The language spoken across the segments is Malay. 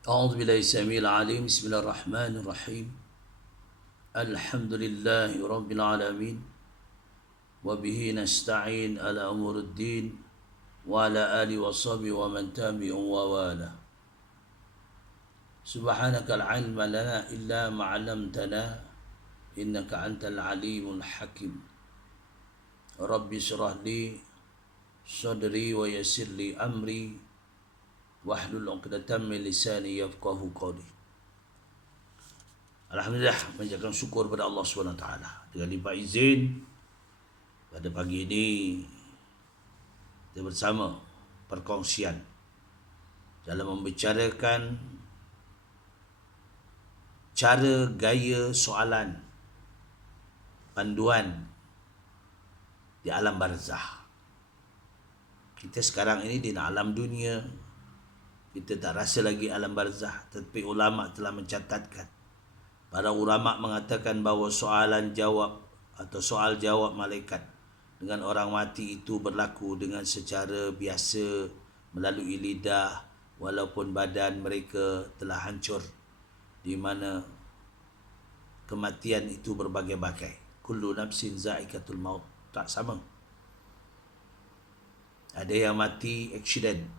أعوذ بالله السميع العليم. بسم الله الرحمن الرحيم. الحمد لله رب العالمين، وبه نستعين على أمور الدين، وعلى آله وصحبه ومن تبع ووالاه. سبحانك لا علم لنا إلا ما علمتنا، إنك أنت العليم الحكيم. ربي اشرح لي صدري ويسر لي أمري واحلل عقدة من لساني يفقهوا قولي. Alhamdulillah, panjatkan syukur kepada Allah SWT dengan limpah izin. Pada pagi ini kita bersama perkongsian dalam membicarakan cara gaya soalan panduan di alam barzah. Kita sekarang ini di alam dunia, kita tak rasa lagi alam barzah, tetapi ulama telah mencatatkan. Para ulama mengatakan bahawa soalan jawab atau soal jawab malaikat dengan orang mati itu berlaku dengan secara biasa melalui lidah, walaupun badan mereka telah hancur, di mana kematian itu berbagai-bagai. Kullu nafsin za'iqatul maut, tak sama. Ada yang mati aksiden,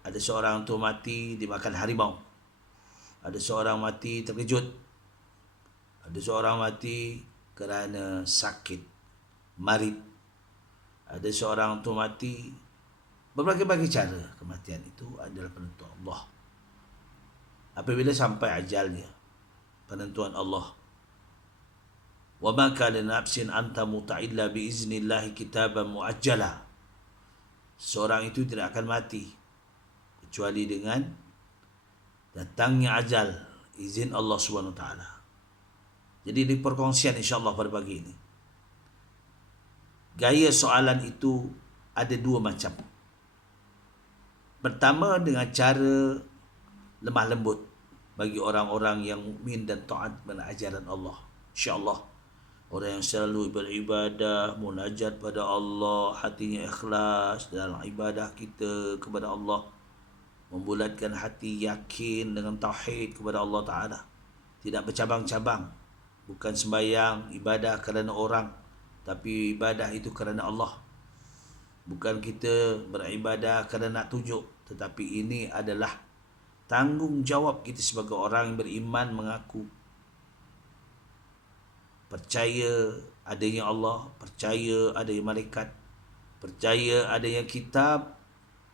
ada seorang tu mati dimakan harimau, ada seorang mati terkejut, ada seorang mati kerana sakit, marid, ada seorang tu mati. Berbagai-bagai cara kematian itu adalah penentuan Allah. Apabila sampai ajalnya, penentuan Allah. Wa ma kana nafsin an tamuta illa bi iznillahi kitaban muajjala. Seorang itu tidak akan mati kecuali dengan datangnya ajal, izin Allah Subhanahu Wa Taala. Jadi di perkongsian insya-Allah pada pagi ini, gaya soalan itu ada dua macam. Pertama, dengan cara lemah lembut bagi orang-orang yang mukmin dan taat pada ajaran Allah. Insya-Allah orang yang selalu beribadah, munajat pada Allah, hatinya ikhlas dalam ibadah kita kepada Allah, membulatkan hati, yakin dengan tauhid kepada Allah Ta'ala, tidak bercabang-cabang, bukan sembahyang ibadah kerana orang, tapi ibadah itu kerana Allah. Bukan kita beribadah kerana nak tunjuk, tetapi ini adalah tanggungjawab kita sebagai orang yang beriman, mengaku percaya adanya Allah, percaya adanya malaikat, percaya adanya kitab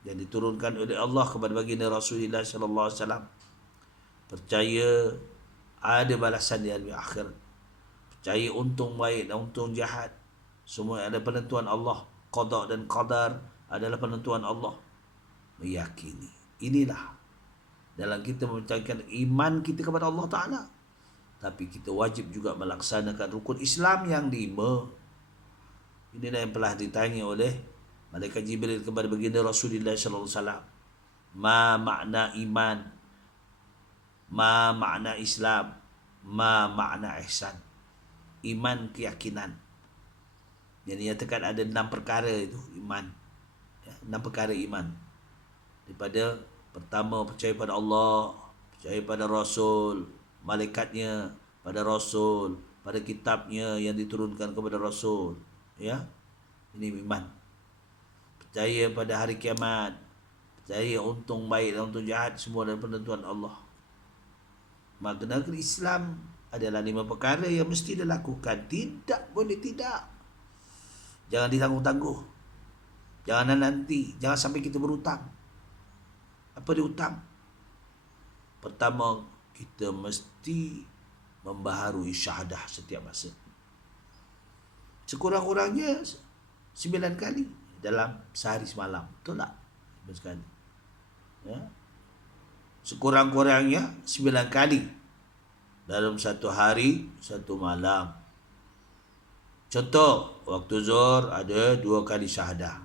yang diturunkan oleh Allah kepada baginda Rasulullah sallallahu alaihi wasallam, percaya ada balasan di hari akhir, percaya untung baik dan untung jahat semua ada penentuan Allah, qada dan qadar adalah penentuan Allah. Meyakini inilah dalam kita mempercayakan iman kita kepada Allah Ta'ala. Tapi kita wajib juga melaksanakan rukun Islam yang 5. Inilah yang telah ditanya oleh malaikat Jibril kepada baginda Rasulullah sallallahu alaihi wasallam. Ma makna iman? Ma makna Islam? Ma makna ihsan? Iman, keyakinan. Yang dinyatakan ada 6 perkara itu iman. 6 perkara iman. Daripada pertama, percaya pada Allah, percaya pada Rasul, malaikatnya, pada Rasul, pada kitabnya yang diturunkan kepada Rasul. Ya, ini iman. Percaya pada hari kiamat, percaya untung baik dan untung jahat semua dalam penentuan Allah. Makna Islam adalah 5 perkara yang mesti dilakukan. Tidak boleh tidak. Jangan ditangguh-tangguh. Jangan nanti. Jangan sampai kita berhutang. Apa dia hutang? Pertama, kita mesti membaharui syahadah setiap masa. Sekurang-kurangnya 9 kali dalam sehari semalam. Betul tak? Sekali. Ya. Sekurang-kurangnya 9 kali dalam satu hari, satu malam. Contoh, waktu zuhur ada 2 kali syahadah.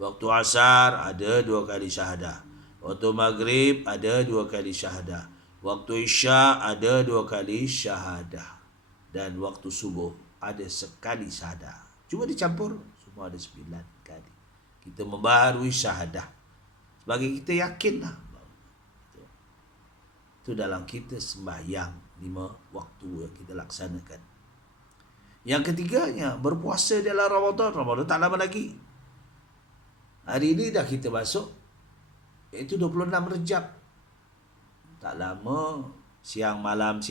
Waktu asar ada 2 kali syahadah. Waktu maghrib ada 2 kali syahadah. Waktu isya ada 2 kali syahadah. Dan waktu subuh ada sekali syahadah. Cuma dicampur, semua ada 9 kali. Kita membaharui syahadah. Sebagai kita yakinlah. Itu dalam kita sembahyang 5 waktu yang kita laksanakan. Yang ketiganya, berpuasa dalam Ramadan. Ramadan tak lama lagi. Hari ini dah kita masuk, iaitu 26 Rejab. Tak lama, siang malam.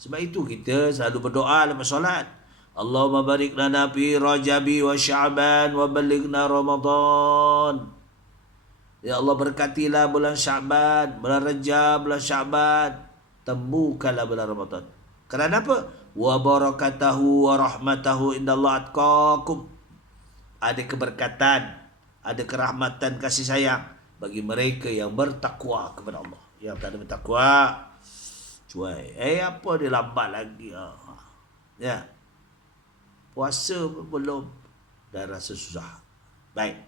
Sebab itu kita selalu berdoa lepas solat. Allahumma barik lana fi Rajabi wa Sya'ban wa balighna Ramadan. Ya Allah, berkatilah bulan Sya'ban, bulan Rajab, bulan Sya'ban. Temukanlah bulan Ramadan. Kerana apa? Wa barakatahu wa rahmatahu indallah atqakum. Ada keberkatan, ada kerahmatan, kasih sayang bagi mereka yang bertakwa kepada Allah. Yang tak ada bertakwa, cuai. Apa dia lambat lagi? Ya. Puasa belum, dah rasa susah. Baik.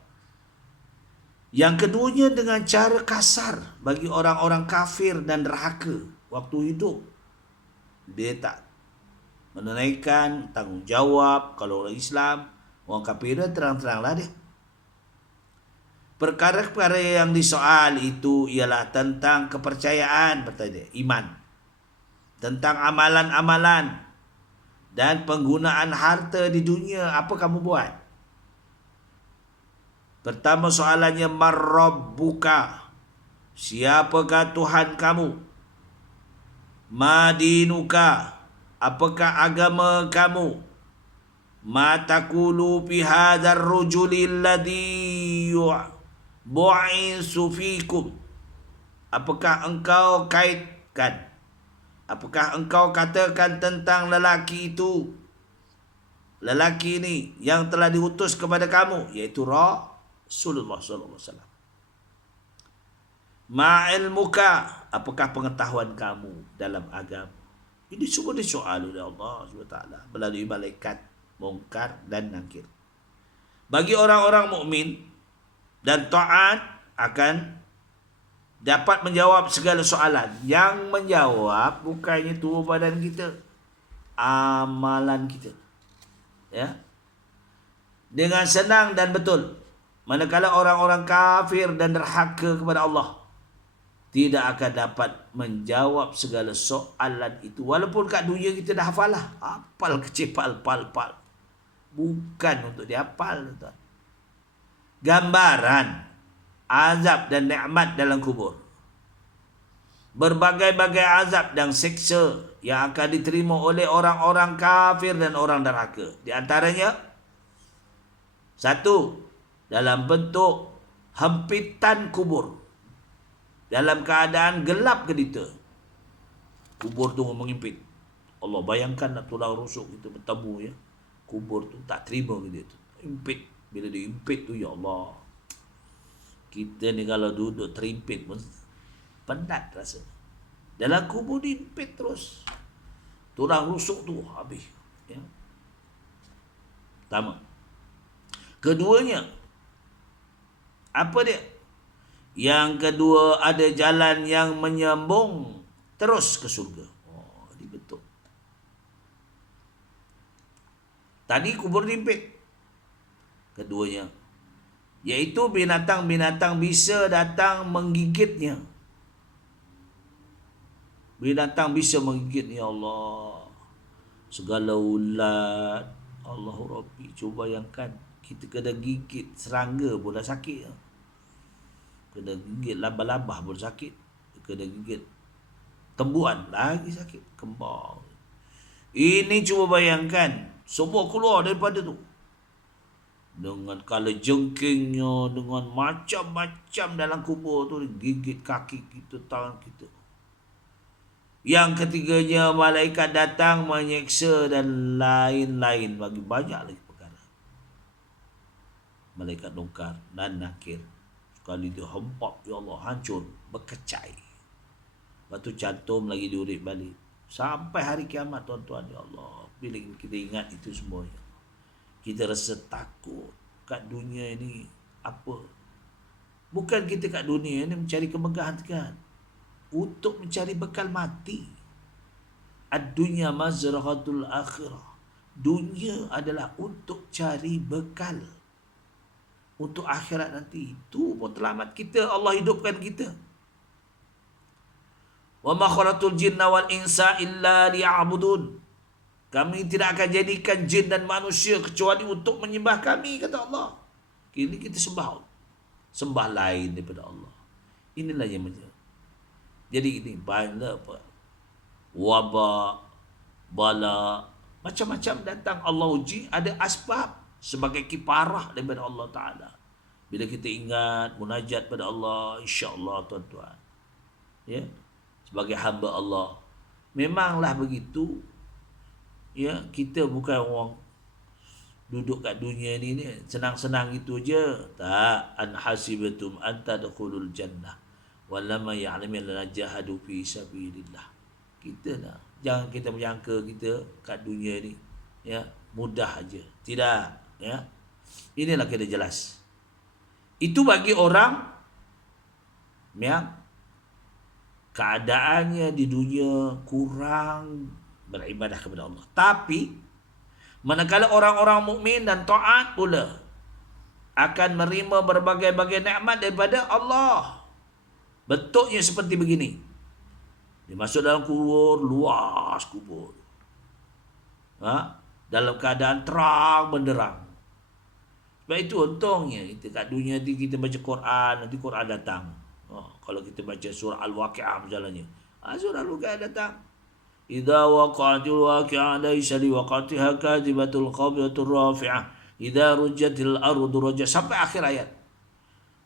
Yang keduanya dengan cara kasar bagi orang-orang kafir dan derhaka waktu hidup. Dia tak menunaikan tanggungjawab. Kalau orang Islam, orang kafir dia terang-teranglah dia. Perkara-perkara yang disoal itu ialah tentang kepercayaan, bertanya, iman. Tentang amalan-amalan dan penggunaan harta di dunia. Apa kamu buat? Pertama soalannya, marrabbuka, siapakah Tuhan kamu? Madinuka, apakah agama kamu? Ma taqulu fi hadzal rajuli alladhi bu'isu fikum, apakah engkau kaitkan, apakah engkau katakan tentang lelaki itu, lelaki ini yang telah diutus kepada kamu, iaitu Rasulullah sallallahu alaihi wasallam. Ma ilmuka, apakah pengetahuan kamu dalam agama? Ini semua disoal oleh Allah SWT melalui malaikat Munkar dan Nakir. Bagi orang-orang mukmin dan taat akan dapat menjawab segala soalan. Yang menjawab bukannya tubuh badan kita, amalan kita. Ya. Dengan senang dan betul. Manakala orang-orang kafir dan derhaka kepada Allah tidak akan dapat menjawab segala soalan itu. Walaupun kat dunia kita dah hafal lah. Hafal kecil pal. Bukan untuk dihafal. Tuan. Gambaran azab dan nikmat dalam kubur. Berbagai-bagai azab dan siksa yang akan diterima oleh orang-orang kafir dan orang derhaka. Di antaranya, satu, dalam bentuk hempitan kubur. Dalam keadaan gelap kedita. Kubur tu mengimpit. Allah, bayangkan tulang rusuk kita bertemu, ya. Kubur tu tak terima ke dia tu. Impit. Bila dia impit tu, ya Allah. Kita ni kalau duduk terimpit pun penat rasa. Dalam kubur diimpit terus. Tulang rusuk tu habis. Ya. Pertama. Keduanya, apa dia? Yang kedua, ada jalan yang menyambung terus ke surga. Oh, ini betul. Tadi kubur diimpit. Keduanya, iaitu binatang-binatang bisa datang menggigitnya. Binatang bisa menggigit, ya Allah. Segala ulat. Allahu Rabbi. Cuba bayangkan, kita kena gigit serangga pun dah sakit. Kena gigit labah-labah pun sakit. Kena gigit tembuan lagi sakit. Kembang. Ini cuba bayangkan, semua keluar daripada tu. Dengan kala jengkingnya, dengan macam-macam dalam kubur tu, gigit kaki kita, tangan kita. Yang ketiganya, malaikat datang menyeksa dan lain-lain, bagi banyak lagi perkara. Malaikat Munkar dan Nakir. Sekali dia hempap, ya Allah, hancur, berkecai. Lepas tu cantum lagi diurip balik. Sampai hari kiamat, tuan-tuan, ya Allah. Bila kita ingat itu semua, ya, kita rasa takut. Kat dunia ini apa? Bukan kita kat dunia ini mencari kemegahan, kan? Untuk mencari bekal mati. Ad-dunya mazrahatul akhirah. Dunia adalah untuk cari bekal untuk akhirat nanti. Itu pun selamat kita. Allah hidupkan kita. Wa ma khalaqtul jinna wal insa illa liya'budun. Kami tidak akan jadikan jin dan manusia kecuali untuk menyembah kami, kata Allah. Kini kita sembah lain daripada Allah. Inilah yang macam. Jadi ini banyak apa? Wabak, bala, macam-macam datang. Allah uji, ada asbab sebagai kifarah daripada Allah Ta'ala. Bila kita ingat munajat pada Allah, insya-Allah tuan-tuan, ya, sebagai hamba Allah, memanglah begitu. Ya, kita bukan orang duduk kat dunia ni senang-senang gitu je. Tak, an hasibatum an tadkhulul jannah walamma ya'lamu lana jahadu fi sabilillah. Kita nak, jangan kita menyangka kita kat dunia ni ya mudah aja. Tidak, ya. Inilah kena jelas. Itu bagi orang yang keadaannya di dunia kurang beribadah kepada Allah. Tapi manakala orang-orang mukmin dan taat pula akan menerima berbagai-bagai nikmat daripada Allah. Bentuknya seperti begini. Dia masuk dalam kubur, luas kubur. Dalam keadaan terang benderang. Sebab itu untungnya kita kat dunia ni kita baca Quran, nanti Quran datang. Kalau kita baca surah Al-Waqi'ah misalnya, surah Al-Waqi'ah datang. Idza waqa'atil waqi'ah laysa liwaqatiha kadhibatul khabiyatur rafi'ah. Idza rujjatil ardu rajja, sampai akhir ayat.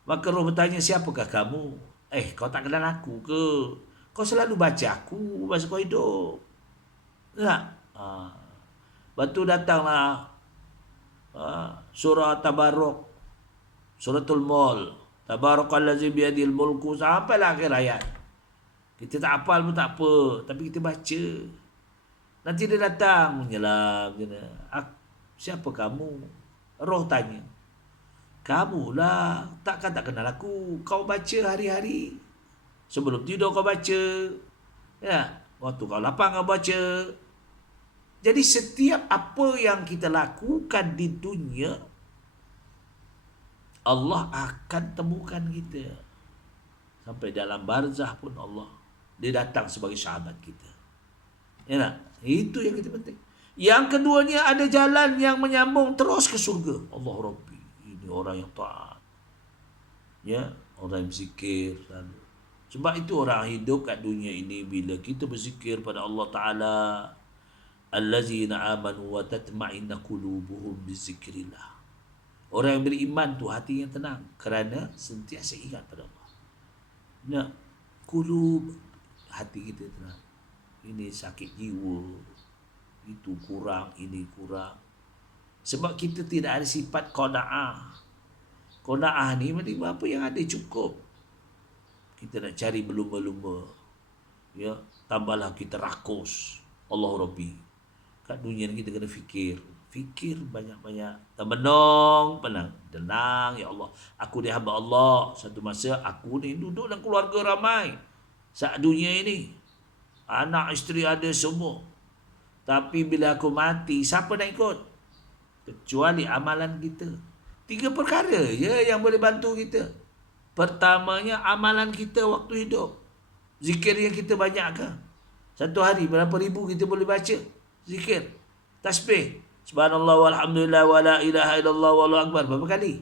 Maka roh bertanya, siapakah kamu? Kau tak kenal aku ke? Kau selalu baca aku masa kau hidup. Tak? Lepas tu datanglah surah Tabarruk, suratul Mul, Tabarakallazi biyadil mulku, sampailah akhir ayat. Kita tak hafal pun tak apa, tapi kita baca. Nanti dia datang menyelam. Siapa kamu? Roh tanya. Kamulah, takkan tak kenal aku. Kau baca hari-hari. Sebelum tidur kau baca. Ya, waktu kau lapang kau baca. Jadi setiap apa yang kita lakukan di dunia, Allah akan temukan kita. Sampai dalam barzah pun Allah, dia datang sebagai sahabat kita. Ya tak? Itu yang kita penting. Yang keduanya, ada jalan yang menyambung terus ke surga. Allah Rabbi, ini orang yang taat. Ya, orang yang berzikir selalu. Sebab itu orang hidup kat dunia ini, bila kita berzikir pada Allah Ta'ala, allazina amanu wa tatma'inna qulubuhum bizikrillah. Orang yang beriman tu hati yang tenang kerana sentiasa ingat pada Allah. Nak kulub, hati kita tenang. Ini sakit jiwa, itu kurang, ini kurang. Sebab kita tidak ada sifat qanaah. Qanaah ni menerima apa yang ada cukup. Kita nak cari berlumba-lumba. Ya, tambahlah kita rakus. Allah Rabbi. Kat dunia ni kita kena fikir. Fikir banyak-banyak. Tenang, tenang ya Allah. Aku ni hamba Allah. Satu masa aku ni duduk dalam keluarga ramai saat dunia ini. Anak, isteri ada semua. Tapi bila aku mati, siapa nak ikut? Kecuali amalan kita. 3 perkara je yang boleh bantu kita. Pertamanya, amalan kita waktu hidup. Zikir yang kita banyakkan. Satu hari berapa ribu kita boleh baca zikir, tasbih, subhanallah walhamdulillah wa la ilaha illallah wallahu akbar, berapa kali?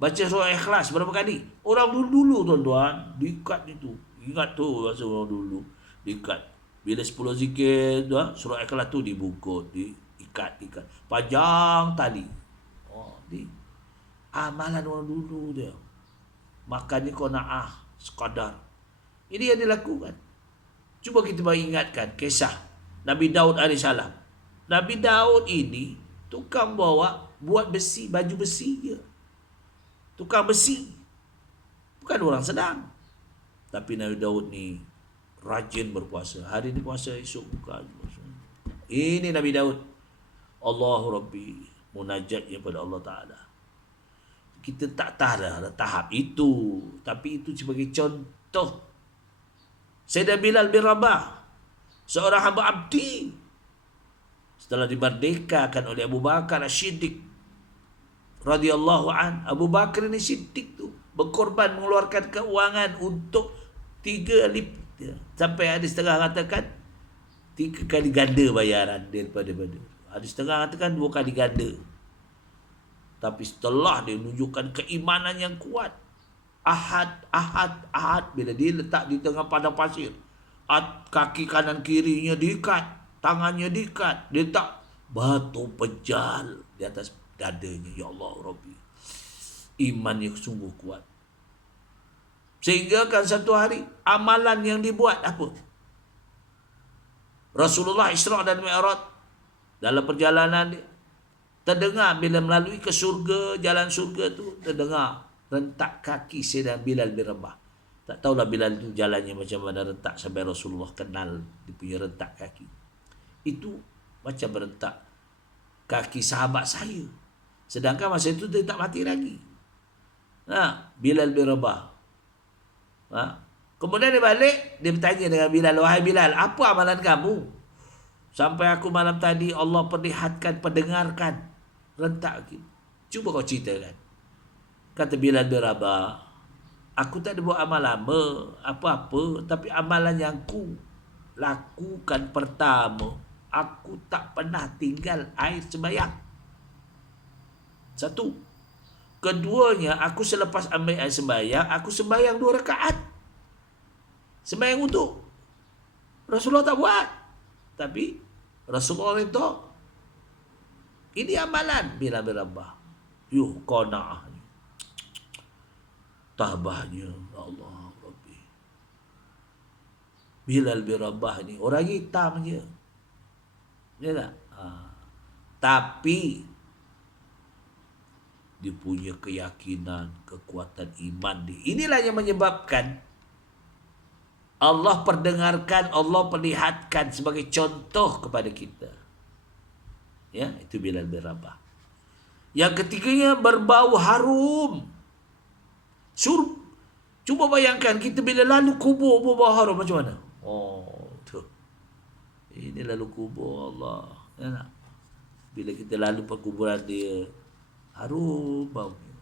Baca surah Ikhlas berapa kali? Orang dulu-dulu tuan-tuan diikat itu. Ingat tu bahasa orang dulu, diikat. Bila 10 zikir surah Ikhlas tu dibungkut, diikat. Panjang tali. Di amalan orang dulu dia. Makanya qanaah sekadar. Ini yang dilakukan. Cuba kita ingatkan kisah Nabi Daud AS. Nabi Daud ini tukang buat besi, baju besi je. Tukang besi. Bukan orang sedang. Tapi Nabi Daud ni rajin berpuasa. Hari ni puasa, esok buka. Ini Nabi Daud. Allahu Rabbi, munajatnya pada Allah Ta'ala. Kita tak tahu tahap itu. Tapi itu sebagai contoh. Sayyidina Bilal bin Rabah, seorang hamba abdi, setelah dimerdekakan oleh Abu Bakar As-Siddiq radhiyallahu an. Abu Bakar ini Siddiq tu berkorban mengeluarkan keuangan untuk Ya. Sampai ada setengah katakan 3 kali ganda bayaran daripada ada setengah katakan 2 kali ganda. Tapi setelah dia menunjukkan keimanan yang kuat, ahad, bila dia letak di tengah padang pasir, kaki kanan kirinya diikat, tangannya diikat, dia letak batu pejal di atas dadanya. Ya Allah Rabbi, iman yang sungguh kuat. Sehingga kan satu hari amalan yang dibuat apa? Rasulullah Isra dan Mi'raj, dalam perjalanan dia terdengar bila melalui ke surga, jalan surga tu terdengar rentak kaki Sayyidina Bilal bin Rabah. Tak tahulah Bilal tu jalannya macam mana rentak sampai Rasulullah kenal dia punya rentak kaki. Itu macam rentak kaki sahabat saya. Sedangkan masa itu dia tak mati lagi. Bilal bin Rabah. Kemudian dia balik, dia bertanya dengan Bilal, "Wahai Bilal, apa amalan kamu? Sampai aku malam tadi Allah perlihatkan, pendengarkan rentak kita. Cuba kau ceritakan." Kata Bilal bin Rabah, "Aku tak ada buat amal lama apa-apa, tapi amalan yang ku lakukan pertama, aku tak pernah tinggal air sembahyang. Satu. Keduanya, aku selepas ambil air sembahyang, aku sembahyang 2 rakaat. Sembahyang untuk. Rasulullah tak buat. Tapi Rasulullah itu, ini amalan." Bilal bin Rabah, qanaah. Tabahnya, ya Allah Rabbi. Bilal bin Rabah ni orang hitam je. Ya tak? Tapi dia punya keyakinan, kekuatan iman dia. Inilah yang menyebabkan Allah perdengarkan, Allah perlihatkan sebagai contoh kepada kita. Ya, itu Bilal bin Rabah. Yang ketiganya berbau harum. Cuba bayangkan kita bila lalu kubur berbau harum macam mana? Tu. Ini lalu kubur Allah. Ya tak? Bila kita lalu perkuburan dia, harum baunya.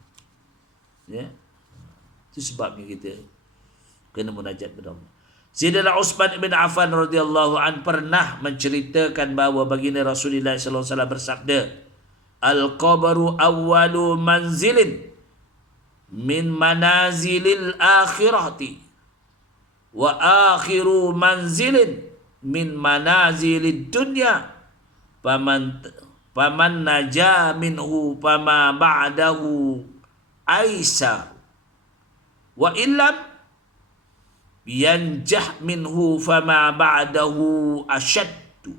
Ya. Itu sebabnya kita kena munajat kepada Allah. Sayyidina Utsman bin Affan radhiyallahu an pernah menceritakan bahawa baginda Rasulullah sallallahu alaihi wasallam bersabda, "Al-qabru awwalu manzilin min manazilil akhirati wa akhiru manzilin min manazilid dunya. Paman naja minhu fama ba'dahu aisar wa illam yanjah minhu fama ba'dahu asyaddu."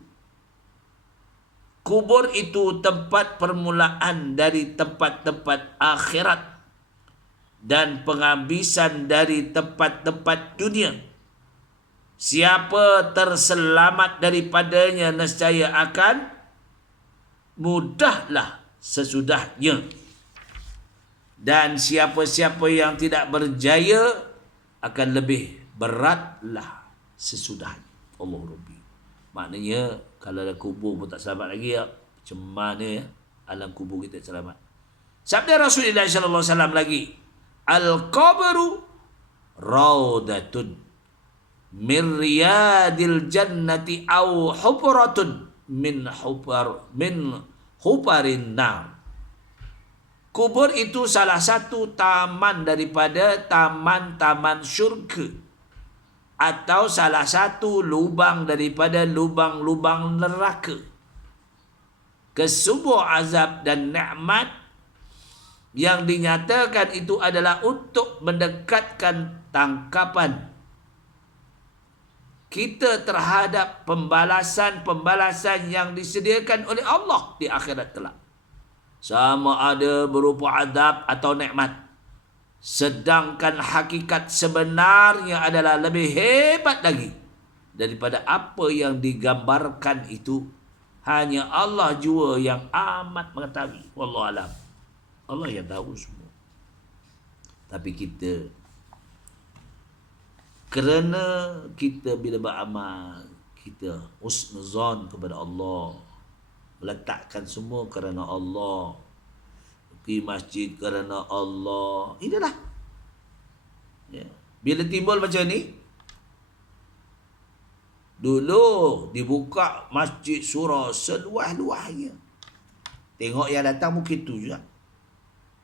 Kubur itu tempat permulaan dari tempat-tempat akhirat dan penghabisan dari tempat-tempat dunia. Siapa terselamat daripadanya nescaya akan mudahlah sesudahnya. Dan siapa-siapa yang tidak berjaya akan lebih beratlah sesudahnya. Allah Rabbi. Maknanya kalau ada kubur pun tak selamat lagi ya. Macam mana ya alam kubur kita selamat. Sabda Rasulullah sallallahu alaihi wasallam lagi, "Al-qabru raudatun min riyadil jannati aw hufratun min huparin nar." Kubur itu salah satu taman daripada taman-taman syurga, atau salah satu lubang daripada lubang-lubang neraka. Kesemua azab dan nikmat yang dinyatakan itu adalah untuk mendekatkan tangkapan kita terhadap pembalasan-pembalasan yang disediakan oleh Allah di akhirat kelak. Sama ada berupa azab atau nikmat. Sedangkan hakikat sebenarnya adalah lebih hebat lagi daripada apa yang digambarkan itu. Hanya Allah jua yang amat mengetahui. Wallahu alam. Allah yang tahu semua. Tapi kita, kerana kita bila beramal, kita husnuzan kepada Allah, meletakkan semua kerana Allah, pergi masjid kerana Allah. Inilah ya. Bila timbul macam ni, Dulu dibuka masjid surau seluas-luasnya. Tengok yang datang pun gitu juga.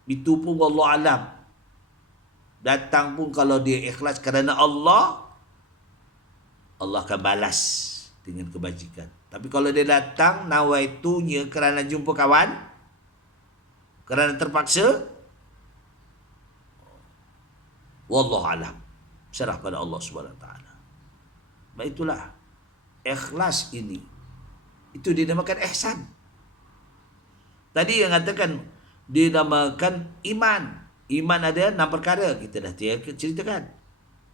Itu pun wallahu alam. Datang pun kalau dia ikhlas kerana Allah, Allah akan balas dengan kebajikan. Tapi kalau dia datang nawaitunya kerana jumpa kawan, kerana terpaksa, wallahu alam. Serah pada Allah Subhanahu Wa Taala. Baik, itulah ikhlas ini. Itu dinamakan ihsan. Tadi yang katakan dinamakan iman. Iman ada 6 perkara, kita dah ceritakan.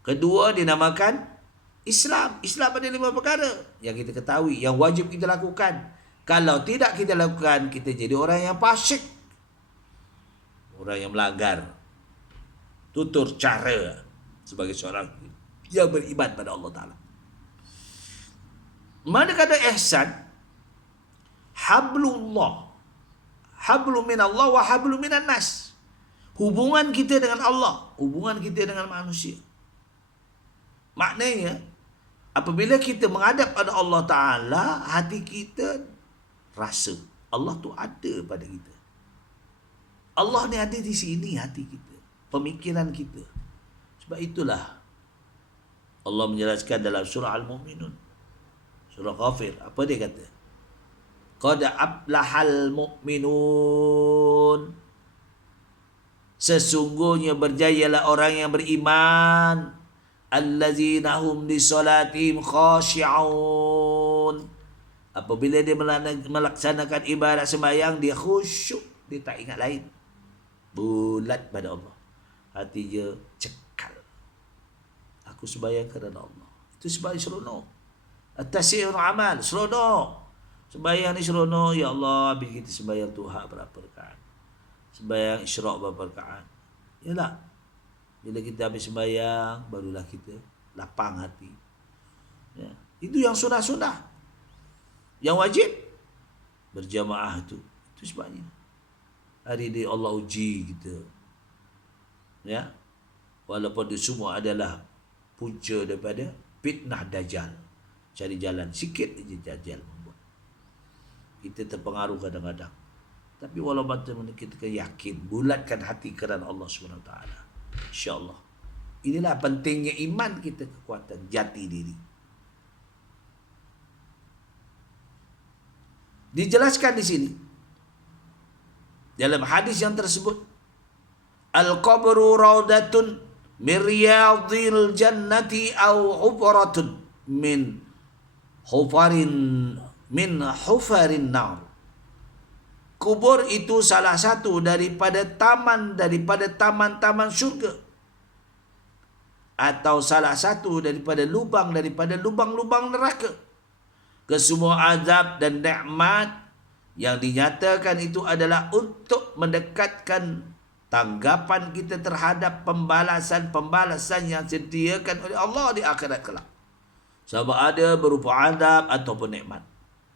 Kedua dinamakan Islam. Islam ada 5 perkara yang kita ketahui, yang wajib kita lakukan. Kalau tidak kita lakukan, kita jadi orang yang fasik. Orang yang melanggar tutur cara sebagai seorang yang beriman pada Allah Ta'ala. Mana kata ihsan? Hablullah. Hablu minallah wa hablu minan nas. Hubungan kita dengan Allah, hubungan kita dengan manusia. Maknanya, apabila kita menghadap pada Allah Ta'ala, hati kita rasa Allah tu ada pada kita. Allah ni ada di sini hati kita, pemikiran kita. Sebab itulah Allah menjelaskan dalam surah Al-Mu'minun, surah Ghafir, apa dia kata? Qad aflahal mu'minun. Sesungguhnya berjayalah orang yang beriman. Allazina hum li salatihim khashi'un. Apabila dia melaksanakan ibadat sembahyang, dia khusyuk, dia tak ingat lain. Bulat pada Allah. Hati dia cekal. Aku sembahyang kerana Allah. Itu sembahyang seronok. At-tasyi'un amal, seronok. Sembahyang ni seronok. Ya Allah, bila kita sembahyang Tuhan berapa rakaat? Sembahyang isyraq berapa rakaat? Yalah. Bila kita habis sembahyang, barulah kita lapang hati. Ya. Itu yang sunnah-sunnah. Yang wajib, berjamaah itu. Itu sebabnya. Hari ini Allah uji kita. Ya. Walaupun itu semua adalah punca daripada fitnah Dajjal. Cari jalan sikit saja Dajjal membuat. Kita terpengaruh kadang-kadang. Tapi walaupun kita yakin, bulatkan hati kerana Allah SWT. InsyaAllah. Inilah pentingnya iman kita, kekuatan jati diri. Dijelaskan di sini dalam hadis yang tersebut, al-qabru raudatun min riyadil jannati au hufaratun min hufarin nar. Kubur itu salah satu daripada taman-taman syurga, atau salah satu daripada lubang-lubang neraka. Kesemua azab dan nikmat yang dinyatakan itu adalah untuk mendekatkan tanggapan kita terhadap pembalasan yang disediakan oleh Allah di akhirat kelak. Sama ada berupa azab ataupun nikmat.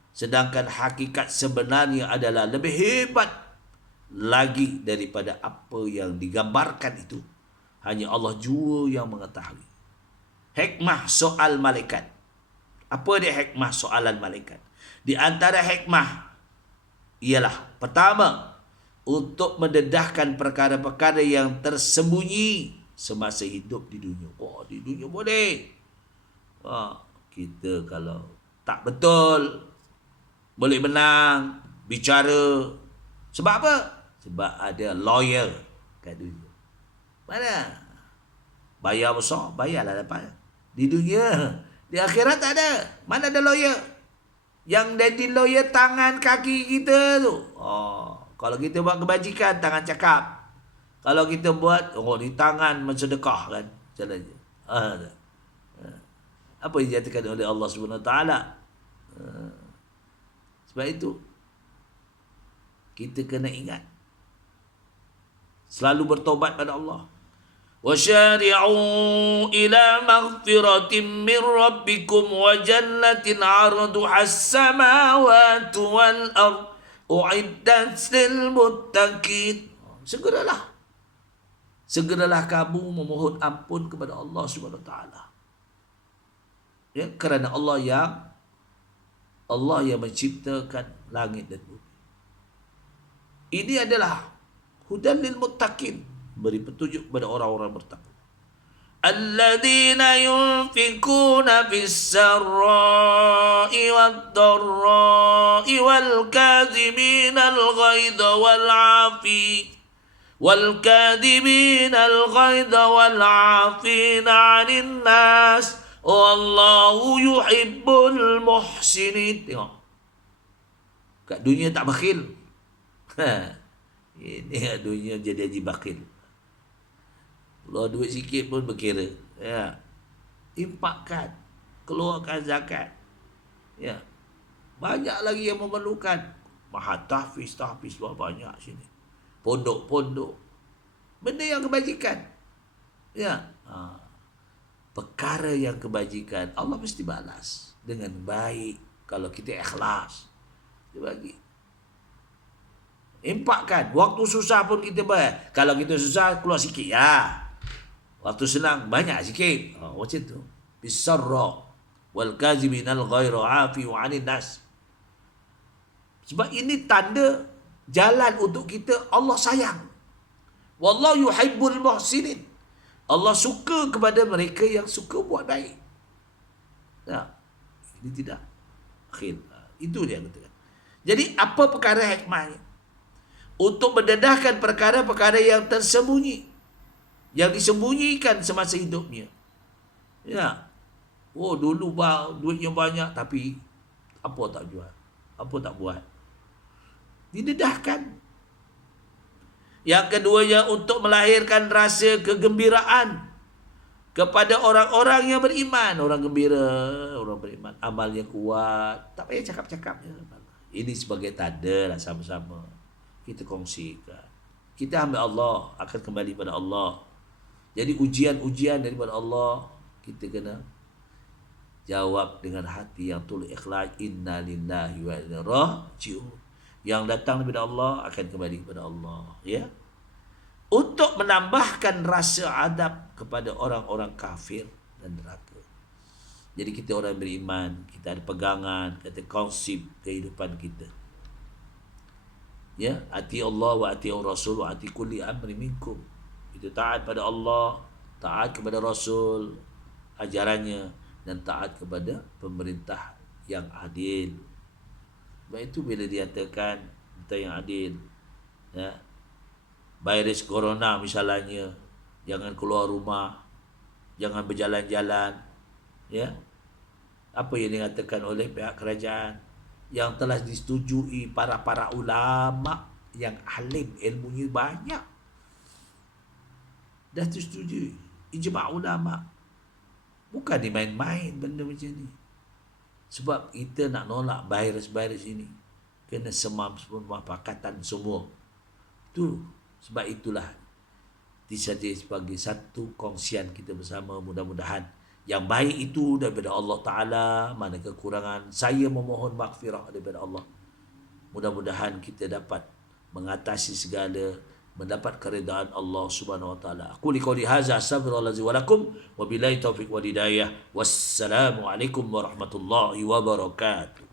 Sedangkan hakikat sebenarnya adalah lebih hebat lagi daripada apa yang digambarkan itu. Hanya Allah jua yang mengetahui. Hikmah soal malaikat. Apa dia hikmah soalan malaikat? Di antara hikmah ialah, pertama, untuk mendedahkan perkara-perkara yang tersembunyi semasa hidup di dunia. Oh, di dunia boleh. Kita kalau tak betul, boleh menang, bicara. Sebab apa? Sebab ada lawyer kat dunia. Mana? Bayar besar, bayarlah dapat. Di dunia. Di akhirat tak ada. Mana ada lawyer? Yang jadi lawyer tangan kaki kita tu. Kalau kita buat kebajikan, tangan cakap. Kalau kita buat, ni tangan mensedekah kan. Caranya. Apa yang dinyatakan oleh Allah SWT. Sebab itu, kita kena ingat. Selalu bertobat pada Allah. وَشَارِعُوا إِلَى مَغْفِرَةٍ مِّن رَبِّكُمْ وَجَنَّةٍ عَرْضُهَا السَّمَاوَاتُ وَالْأَرْضُ أُعِدَّتْ لِلْمُتَّقِينَ. Segeralah kamu memohon ampun kepada Allah SWT. Ya, kerana Allah yang menciptakan langit dan bumi. Ini adalah hudan lil muttaqin, beri petunjuk kepada orang-orang bertakwa. Alladzina yunfikuna fis sarra'i wad dharra'i wal kadhimina al ghaidha wal kadhimina al ghaidha wal 'afina 'anil nas wallahu yuhibbul muhsinin. Tengok, kat dunia tak bakhil. Ini dunia jadi haji bakhil. Keluar duit sikit pun berkira. Ya. Infakkan, keluarkan zakat. Ya. Banyak lagi yang memerlukan. Mahat tahfiz banyak sini. Pondok-pondok. Benda yang kebajikan. Ya. Perkara yang kebajikan Allah mesti balas dengan baik kalau kita ikhlas. Dia bagi. Infakkan. Waktu susah pun kita bayar. Kalau kita susah, keluar sikit ya. Waktu senang, banyak sikit. Macam tu. Bisarra wal kaziminal ghairu afi wa 'anil nas. Sebab ini tanda jalan untuk kita Allah sayang. Wallahu yuhibbul muhsinin. Allah suka kepada mereka yang suka buat baik. Ya. Ini tidak. Akhir. Itu dia katakan. Jadi apa perkara hikmahnya? Untuk mendedahkan perkara-perkara yang tersembunyi, yang disembunyikan semasa hidupnya. Ya. Oh, dulu duitnya banyak tapi apa tak jual? Apa tak buat? Didedahkan. Yang keduanya untuk melahirkan rasa kegembiraan kepada orang-orang yang beriman. Orang gembira, orang beriman, amalnya kuat. Tak payah cakap-cakap. Ini sebagai tanda lah sama-sama. Kita kongsikan. Kita ambil Allah, akan kembali pada Allah. Jadi ujian-ujian daripada Allah, kita kena jawab dengan hati yang tulus ikhlas. Inna lillahi wa inna ilaihi raji'un. Yang datang daripada Allah akan kembali kepada Allah. Ya. Untuk menambahkan rasa adab kepada orang-orang kafir dan neraka. Jadi kita orang beriman, kita ada pegangan, kata konsep kehidupan kita. Ya, ati Allah wa ati Rasul wa ati kulli amri minkum. Itu taat pada Allah, taat kepada Rasul, ajarannya, dan taat kepada pemerintah yang adil. Sebab itu bila dinyatakan kita yang adil, ya, virus corona misalnya, jangan keluar rumah, jangan berjalan-jalan, ya. Apa yang dinyatakan oleh pihak kerajaan yang telah disetujui para ulama yang alim, ilmunya banyak, dah disetujui ijma' ulama. Bukan dimain-main benda macam ni. Sebab kita nak nolak virus-virus ini, kena sepakatan semua. Itu sebab itulah disaji sebagai satu kongsian kita bersama. Mudah-mudahan yang baik itu daripada Allah Ta'ala. Mana kekurangan, saya memohon maghfirah daripada Allah. Mudah-mudahan kita dapat mengatasi segala, mendapat keredaan Allah Subhanahu wa taala. Aku liqauli hadza astaghfirullahi wa lakum wa billahi taufiq wal hidayah. Wassalamu alaikum warahmatullahi wabarakatuh.